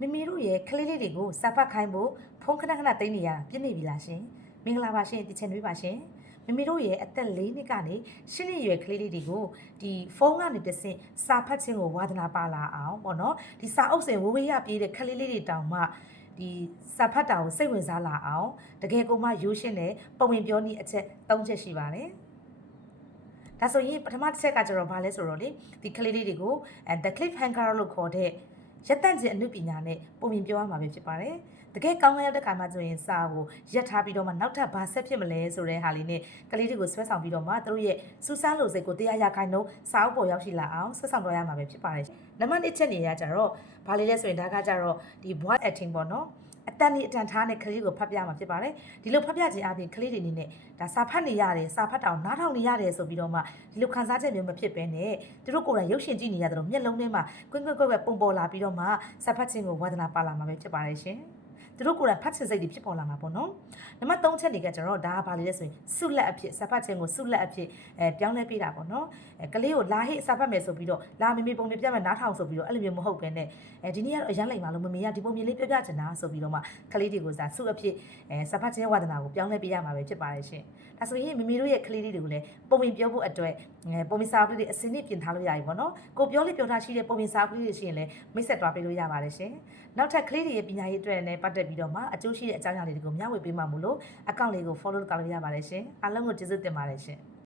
မမီတို့ရဲ့ကလေးလေးတွေကိုစာဖတ်ခိုင်းဖို့ဖုန်းခဏခဏသိမ်းနေရတာပြည့်နေပြီလားရှင်မင်္ဂလာပါရှင်တချင်တွေးပါရှင်မမီတို့ရဲ့အသက်၄နှစ်ကနေ၈နှစ်ရွယ်ကလေးလေးတွေကိုဒီဖုန်းကနေတဆင့်စာဖတ်ခြင်းကိုဝါသနာပါလာအောင်ပေါ့နော်ဒီစာအုပ်စင်ဝေးဝေးရပြေးတဲ့ကလေးလေးတွေတောင်မှဒီစာဖတ်တာကိုစိတ်ဝင်စားလာအောင်တကယ်ကိုမှရိုးရှင်းတဲ့ပုံဝင်ပြောနည်းအချက်၃ချက်ရှိပါတယ်ဒါဆိုရင်ပထမတစ်ချက်ကကျတော့ဘာလဲဆိုတော့လေဒီကလေးလေးတွေကို the cliffhanger လို့ခေါ်တဲ့ရက်တန့်ခြင်းအမှုပညာနဲ့ပုံမြင်ပြောရမှာပဲဖြစ်ပါတယ်။တကယ်ကောင်းရတဲ့ခါမှဆိုရင်စာကိုရက်ထားပြီးတော့မှနောက်ထပ်ဘာဆက်ဖြစ်မလဲဆိုတဲ့ဟာလေးနဲ့ကလေးတွေကိုဆွဲဆောင်ပြီးတော့မှသူတို့ရဲ့စူးစမ်းလို့စိတ်ကိုတရားရခိုင်နှုန်းစာအုပ်ပေါ်ရောက်ရှိလာအောင်ဆွဲဆောင်တော့ရမှာပဲဖြစ်ပါတယ်။နံပါတ်1ချက်နေရကြတော့ဘာလေးလဲဆိုရင်ဒါကကြတော့ဒီ voice acting ပေါ့နော်။အတန်နဲ့အတန်ထားနဲ့ကလေးကိုဖတ်ပြမှာဖြစ်ပါတယ်ဒီလိုဖတ်ပြခြင်းအပြင်ကလေးတွေအနေနဲ့ဒါစာဖတ်နေရတယ်စာဖတ်တာကိုနားထောင်နေရတယ်ဆိုပြီးတော့မှဒီလိုခံစားချက်မျိုးမဖြစ်ဘဲနဲ့သူတို့ကိုယ်တိုင်ရုပ်ရှင်ကြည့်နေရတဲ့တော့မျက်လုံးထဲမှာကွင်းကွင်းကွက်ကွက်ပုံပေါ်လာပြီးတော့မှစာဖတ်ခြင်းကိုဝါသနာပါလာမှာပဲဖြစ်ပါတယ်ရှင်သူတို့ကိုယ်တိုင်ဖတ်ချင်စိတ်တွေဖြစ်ပေါ်လာမှာပေါ့နော်နံပါတ်3ချက်တွေကကျွန်တော်ဒါကဘာလဲလဲဆိုရင်ဆုလက်အဖြစ်စာဖတ်ခြင်းကိုဆုလက်အဖြစ်ပြောင်းလဲပေးတာပေါ့နော်ကလေးကိုလာဟိစာဖတ်မယ်ဆိုပြီးတော့လာမေမေပုံမြင်ပြမယ်နားထောင်ဆိုပြီးတော့အဲ့လိုမျိုးမဟုတ်ဘဲနဲ့ဒီနေ့ကတော့အရန်လိုက်ပါလို့မမေကဒီပုံမြင်လေးပြပြချင်တာဆိုပြီးတော့မှကလေးတွေကိုစာဆုအဖြစ်စာဖတ်ခြင်းဝါသနာကိုပြောင်းလဲပေးရမှာပဲဖြစ်ပါတယ်ရှင်ဒါဆိုရင်မမေတို့ရဲ့ကလေးလေးတွေကိုလည်းပုံမြင်ပြောဖို့အတွက်ပုံမြင်စာအုပ်လေးတွေအစင်းနဲ့ပြင်ထားလို့ရပြီပေါ့နော်ကိုပြောလေးပြောထားရှိတဲ့ပုံမြင်စာအုပ်လေးတွေရှိရင်လည်းမိတ်ဆက်သွားပေးလို့ရပါတယ်ရှင်နောက်ထပ်ကလေးတွေရဲ့ပညာရေးအတွက်လည်းပတ်သက်ပြီးတော့မှအကျိုးရှိတဲ့အကြောင်းအရာတွေကိုမျှဝေပေးမှာမို့လို့အကောင့်လေးကို follow လုပ်ကြလို့ရပါတယ်ရှင်အားလုံးကိုကျေးဇူးတင်ပါတယ်ရှင်